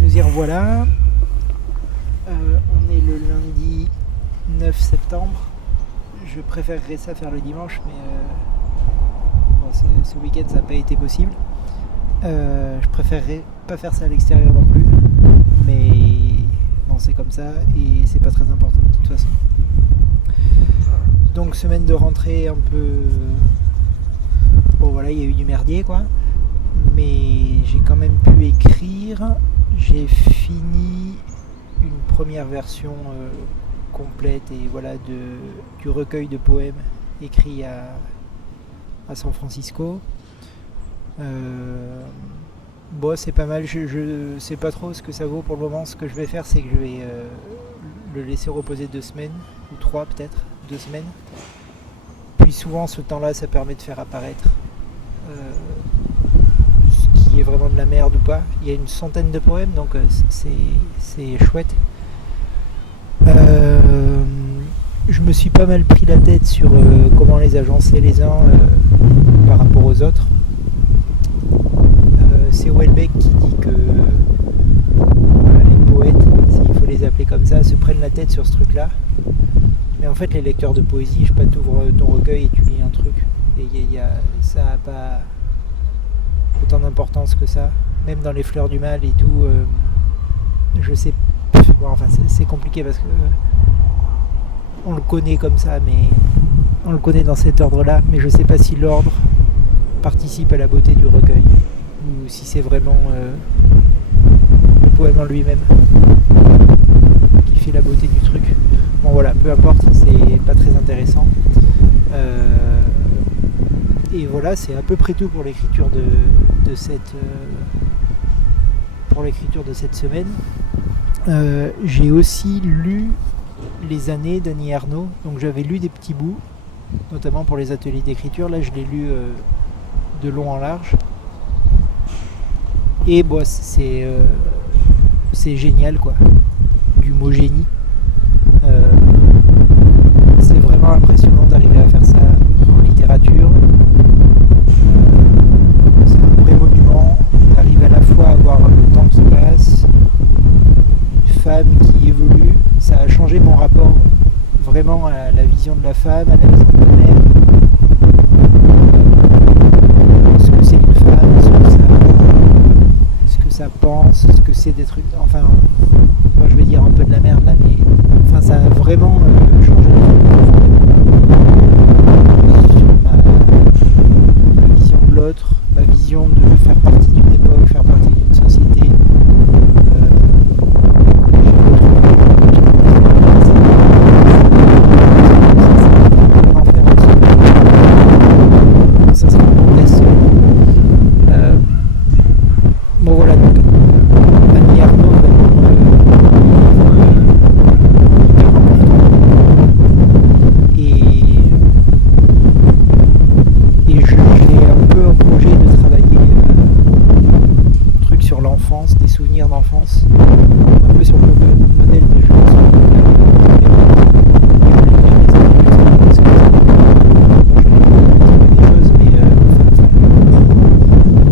Nous y revoilà. On est le lundi 9 septembre. Je préférerais ça faire le dimanche, mais ce week-end ça n'a pas été possible. Je préférerais pas faire ça à l'extérieur non plus, mais bon, c'est comme ça et c'est pas très important de toute façon. Donc semaine de rentrée un peu... Bon voilà, il y a eu du merdier quoi, mais j'ai quand même pu écrire. J'ai fini une première version complète et voilà du recueil de poèmes écrit à San Francisco. Bon, c'est pas mal, je sais pas trop ce que ça vaut pour le moment. Ce que je vais faire, c'est que je vais le laisser reposer 2 semaines, ou 3 peut-être, 2 semaines. Puis souvent ce temps-là, ça permet de faire apparaître ce qui est vraiment de la merde ou pas. Il y a une centaine de poèmes, donc c'est chouette. Je me suis pas mal pris la tête sur comment les agencer les uns par rapport aux autres. C'est Houellebecq qui dit que voilà, les poètes, s'il faut les appeler comme ça, se prennent la tête sur ce truc-là. Mais en fait, les lecteurs de poésie, je sais pas, t'ouvres ton recueil et tu lis un truc. Et ça n'a pas autant d'importance que ça. Même dans les fleurs du mal et tout, je sais. Bon, enfin, c'est compliqué parce que on le connaît comme ça, mais on le connaît dans cet ordre-là. Mais je sais pas si l'ordre participe à la beauté du recueil ou si c'est vraiment le poème en lui-même qui fait la beauté du truc. Bon voilà, peu importe, c'est pas très intéressant. Et voilà, c'est à peu près tout pour l'écriture de cette semaine. J'ai aussi lu les années d'Annie Ernaux, donc j'avais lu des petits bouts, notamment pour les ateliers d'écriture. Là, je l'ai lu de long en large. Et bon, c'est génial quoi, du mot génie. C'est vraiment impressionnant d'arriver à faire ça en littérature. C'est un vrai monument. On arrive à la fois à voir le temps qui passe, une femme qui évolue. Ça a changé mon rapport vraiment à la vision de la femme, à la vision de la mère. Ce que c'est une femme, ce que ça pense, ce que c'est des trucs. Enfin, moi je vais dire un peu de la merde là, mais enfin ça a vraiment changé sur ma vision de l'autre, ma vision de faire partie d'une époque, faire partie d'une société. Bon voilà, donc Annie Ernaux, hyper important. Et j'ai un peu un projet de travailler un truc sur l'enfance, des souvenirs d'enfance, un peu sur le modèle des jeux.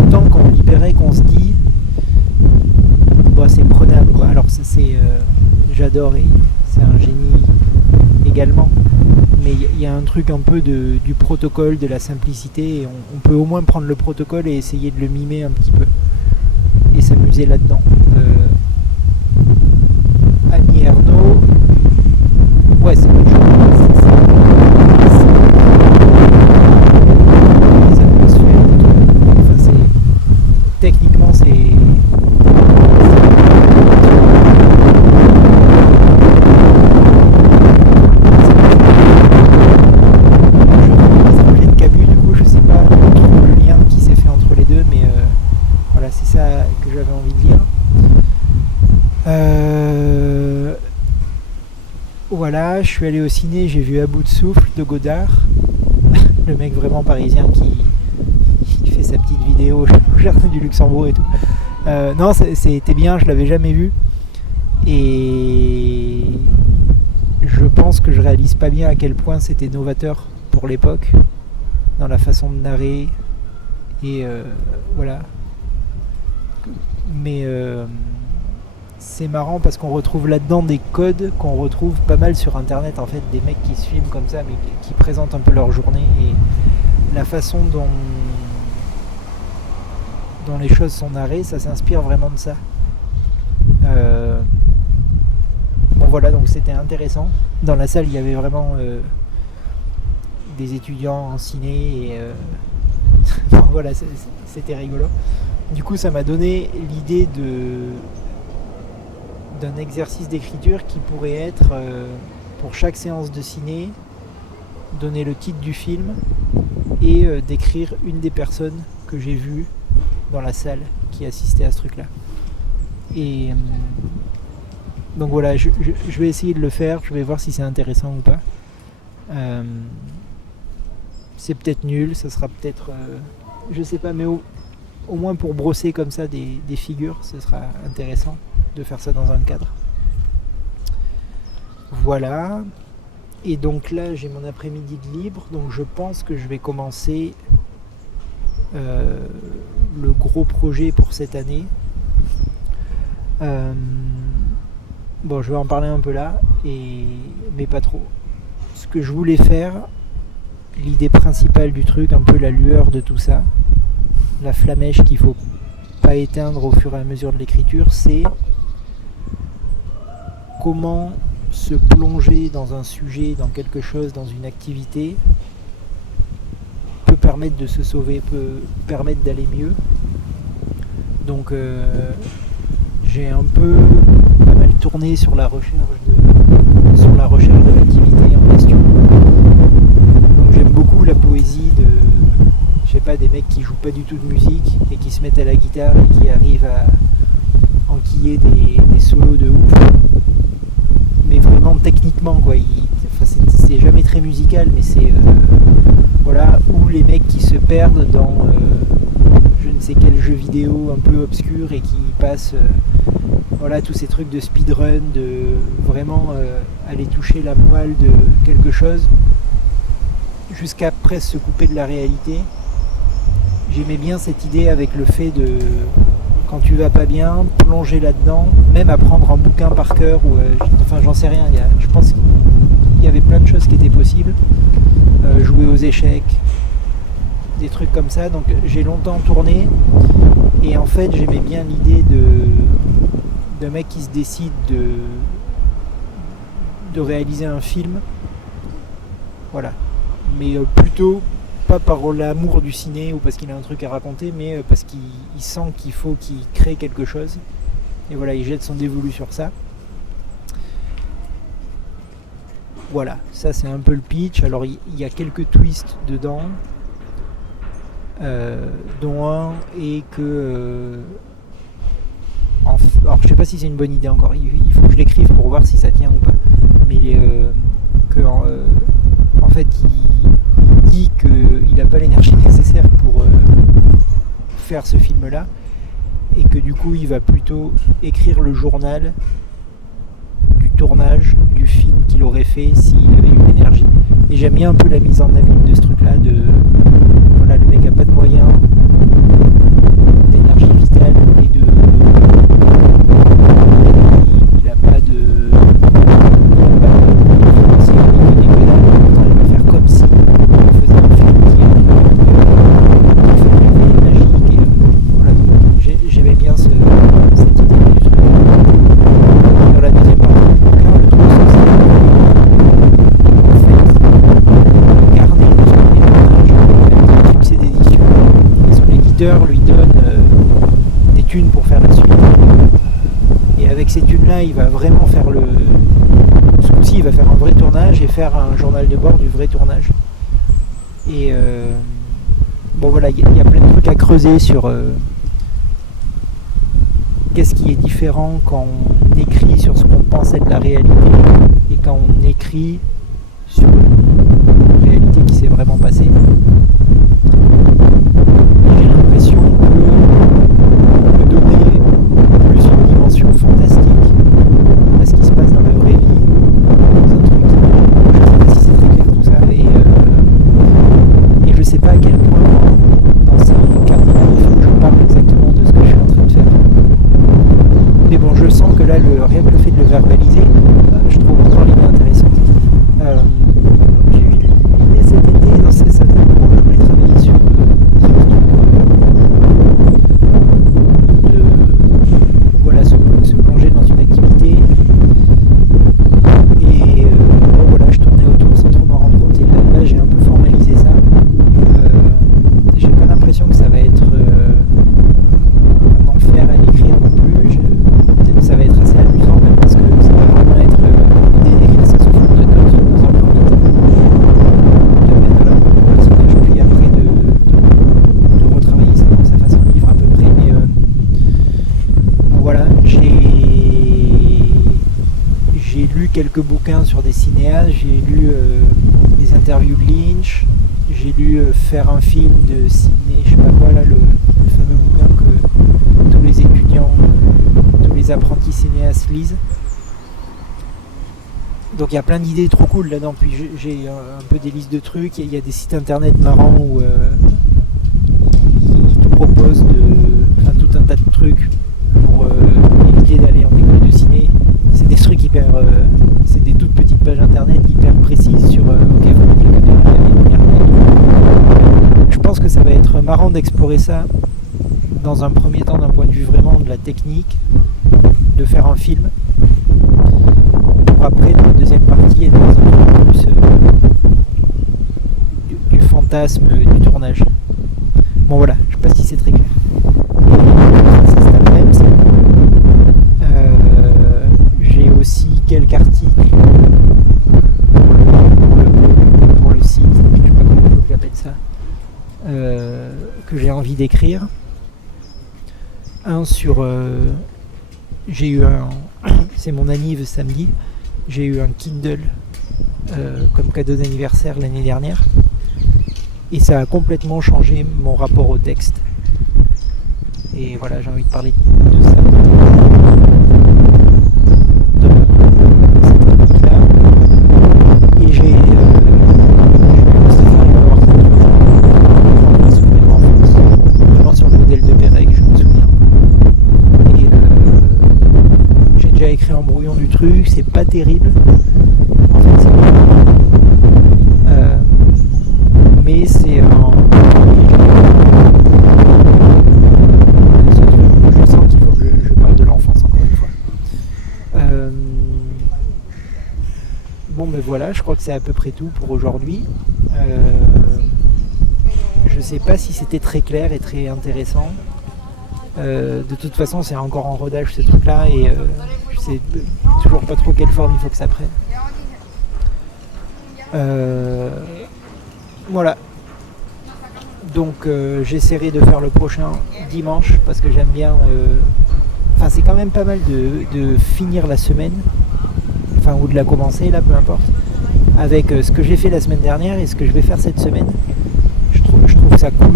Autant qu'on libérait, qu'on se dit c'est prenable quoi. Alors j'adore et c'est un génie également, mais il y a un truc un peu du protocole, de la simplicité, et on peut au moins prendre le protocole et essayer de le mimer un petit peu et s'amuser là-dedans. Annie Ernaux, ouais, c'est autre chose. Techniquement c'est que j'avais envie de lire. Voilà, je suis allé au ciné, j'ai vu À bout de souffle de Godard, le mec vraiment parisien qui fait sa petite vidéo au jardin du Luxembourg et tout. Non, c'était bien, je l'avais jamais vu. Et je pense que je réalise pas bien à quel point c'était novateur pour l'époque, dans la façon de narrer Et voilà. Mais c'est marrant parce qu'on retrouve là-dedans des codes qu'on retrouve pas mal sur internet, en fait, des mecs qui se filment comme ça mais qui présentent un peu leur journée et la façon dont les choses sont narrées, ça s'inspire vraiment de ça. Bon voilà, donc c'était intéressant. Dans la salle il y avait vraiment des étudiants en ciné et bon, voilà, c'était rigolo. Du coup ça m'a donné l'idée d'un exercice d'écriture qui pourrait être pour chaque séance de ciné, donner le titre du film et décrire une des personnes que j'ai vues dans la salle qui assistait à ce truc là. Et donc voilà, je vais essayer de le faire, je vais voir si c'est intéressant ou pas. C'est peut-être nul, ça sera peut-être je sais pas, mais au moins pour brosser comme ça des figures, ce sera intéressant de faire ça dans un cadre. Voilà. Et donc là j'ai mon après-midi de libre, donc je pense que je vais commencer le gros projet pour cette année. Bon, je vais en parler un peu là, mais pas trop. Ce que je voulais faire, l'idée principale du truc, un peu la lueur de tout ça, la flamèche qu'il faut pas éteindre au fur et à mesure de l'écriture, c'est comment se plonger dans un sujet, dans quelque chose, dans une activité peut permettre de se sauver, peut permettre d'aller mieux. Donc j'ai un peu pas mal tourné sur la recherche de l'activité en question. Donc j'aime beaucoup la poésie de, je sais pas, des mecs qui jouent pas du tout de musique et qui se mettent à la guitare et qui arrivent à enquiller des solos de ouf. Mais vraiment techniquement quoi, c'est jamais très musical, mais c'est voilà, ou les mecs qui se perdent dans je ne sais quel jeu vidéo un peu obscur et qui passent voilà, tous ces trucs de speedrun, de vraiment aller toucher la moelle de quelque chose jusqu'à presque se couper de la réalité. J'aimais bien cette idée avec le fait de, quand tu vas pas bien, plonger là-dedans, même apprendre un bouquin par cœur, ou enfin j'en sais rien, je pense qu'il y avait plein de choses qui étaient possibles, jouer aux échecs, des trucs comme ça. Donc j'ai longtemps tourné et en fait j'aimais bien l'idée d'un mec qui se décide de réaliser un film, voilà, mais plutôt pas par l'amour du ciné ou parce qu'il a un truc à raconter, mais parce qu'il sent qu'il faut qu'il crée quelque chose et voilà, il jette son dévolu sur ça. Voilà, ça c'est un peu le pitch. Alors il y a quelques twists dedans, dont un est que alors je sais pas si c'est une bonne idée encore, il faut que je l'écrive pour voir si ça tient ou pas, mais que en fait il dit qu'il n'a pas l'énergie nécessaire pour faire ce film là et que du coup il va plutôt écrire le journal du tournage du film qu'il aurait fait s'il avait eu l'énergie. Et j'aime bien un peu la mise en abîme de ce truc là, de voilà, le mec a pas de moyens, d'énergie vitale et de il a pas de financier, il connaît que dalle, pourtant il va faire comme si il faisait un film qui fait rêver, magique et voilà, j'aimais bien cette idée du truc. Dans la deuxième partie du bouquin, le truc c'est en fait garder le tournage, succès d'édition, et son éditeur lui donne des thunes pour faire la suite. Et avec ces thunes là il va vraiment faire ce coup-ci il va faire un vrai tournage et faire un journal de bord du vrai tournage. Et bon voilà, il y a plein de trucs à creuser sur qu'est-ce qui est différent quand on écrit sur ce qu'on pense être la réalité et quand on écrit sur une réalité qui s'est vraiment passée. Et j'ai l'impression que peut donner plus une dimension fantastique à ce qui se passe dans la vraie vie, dans un truc. Je sais pas si c'est très clair tout ça, et je sais pas à quel point dans ces là, rien que le fait de le verbaliser, je trouve encore l'idée intéressante. J'ai eu l'idée cet été, dans certains moments, je voulais travailler sur ce truc de voilà, se plonger dans une activité. Et bon, voilà, je tournais autour sans trop m'en rendre compte. Et là j'ai un peu formalisé ça. J'ai pas l'impression que ça va être un enfer à écrire non plus. Peut-être que ça va être assez amusant, même parce que ça va vraiment être l'idée d'écrire ça sous forme de notes dans un premier temps, de mettre dans la peau du personnage, puis après de retravailler ça pour que ça fasse un livre à peu près. Mais bon, voilà, j'ai lu quelques bouquins sur des cinéastes, j'ai lu des interviews de Lynch, j'ai lu Faire un film de Sidney, je sais pas quoi, là, le fameux bouquin que tous les étudiants, tous les apprentis cinéastes lisent. Donc il y a plein d'idées trop cool là-dedans. Puis j'ai un peu des listes de trucs, il y a des sites internet marrants où ils te proposent tout un tas de trucs pour éviter d'aller en école de ciné. C'est des trucs hyper. C'est des toutes petites pages internet hyper précises sur ok, faut mettre la caméra là, les lumières là. Je pense que ça va être marrant d'explorer ça dans un premier temps d'un point de vue vraiment de la technique, de faire un film. Pour après, dans la deuxième partie, être dans un truc plus du fantasme du tournage. Bon voilà, je sais pas si c'est très clair. C'est cet après-midi. J'ai aussi quelques articles pour le site, je sais pas comment j'appelle ça, que j'ai envie d'écrire. Un sur... j'ai eu c'est mon anniv samedi, j'ai eu un Kindle comme cadeau d'anniversaire l'année dernière. Et ça a complètement changé mon rapport au texte. Et voilà, j'ai envie de parler de ça. Cette technique-là. Et j'ai aussi vraiment sur le modèle de Pérec, je me souviens. Et j'ai déjà écrit un brouillon du truc, c'est pas terrible. En fait, c'est pas mais c'est un... ce truc, je sens qu'il faut que je parle de l'enfance encore une fois. Bon ben voilà, je crois que c'est à peu près tout pour aujourd'hui. Je sais pas si c'était très clair et très intéressant. De toute façon c'est encore en rodage ce truc là et je sais toujours pas trop quelle forme il faut que ça prenne. Voilà. Donc j'essaierai de faire le prochain dimanche parce que j'aime bien... Enfin c'est quand même pas mal de finir la semaine, enfin ou de la commencer là, peu importe, avec ce que j'ai fait la semaine dernière et ce que je vais faire cette semaine. Je trouve ça cool.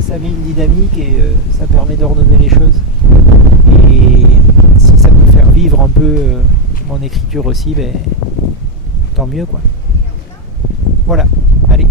Ça met une dynamique et ça permet d'ordonner les choses. Et si ça peut faire vivre un peu mon écriture aussi, ben, tant mieux quoi. Voilà, allez.